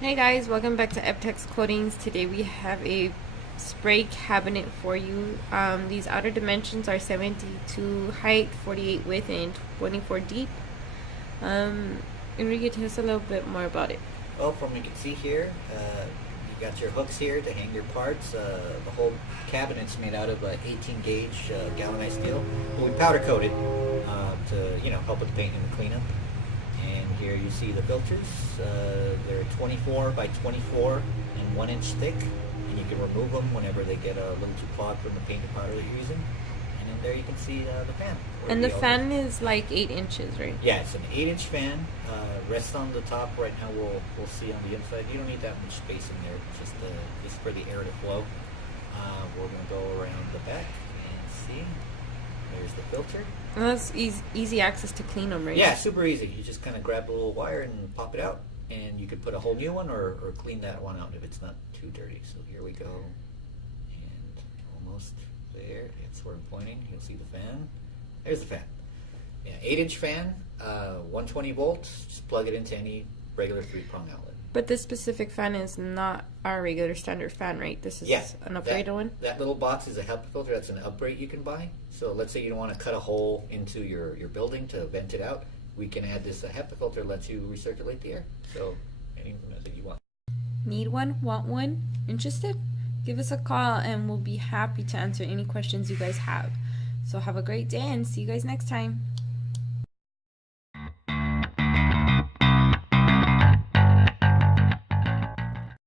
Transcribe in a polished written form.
Hey guys, welcome back to Eptex Coatings. Today we have a spray cabinet for you. These outer dimensions are 72 height, 48 width, and 24 deep. Enrique, tell us a little bit more about it. Well, from what you can see here, you got your hooks here to hang your parts. The whole cabinet's made out of 18 gauge galvanized steel. But we powder coat it to help with the paint and the cleanup. And here you see the filters. They're 24 by 24 and 1 inch thick, and you can remove them whenever they get a little too clogged from the paint and powder that you're using. And then there you can see the fan. And the fan is like 8 inches, right? Yeah, it's an 8-inch fan. Rests on the top right now. We'll see on the inside. You don't need that much space in there. It's just for the air to flow. We're gonna go around the back and see. There's the filter. And that's easy access to clean them, right? Yeah, super easy. You just kind of grab a little wire and pop it out, and you could put a whole new one or clean that one out if it's not too dirty. So here we go, and almost there. That's where I'm pointing. You'll see the fan. There's the fan. Yeah, 8-inch fan, 120 volts. Just plug it into any regular 3-prong outlet. But this specific fan is not our regular standard fan, right? This is an upgraded one? That little box is a HEPA filter. That's an upgrade you can buy. So let's say you don't want to cut a hole into your building to vent it out. We can add this HEPA filter, lets you recirculate the air. So anything that you want. Need one? Want one? Interested? Give us a call and we'll be happy to answer any questions you guys have. So have a great day and see you guys next time.